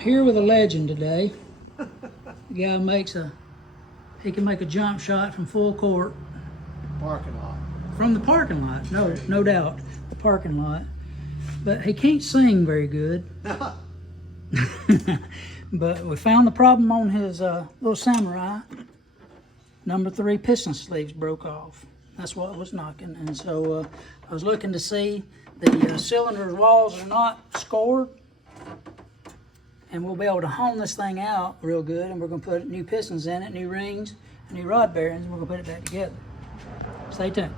Here with a legend today. The guy he can make a jump shot from full court. Parking lot. From the parking lot, no doubt, the parking lot. But he can't sing very good. But we found the problem on his little Samurai. Number 3 piston sleeves broke off. That's what was knocking. And so I was looking to see the cylinder walls are not scored. And we'll be able to hone this thing out real good. And we're going to put new pistons in it, new rings, new rod bearings, and we're going to put it back together. Stay tuned.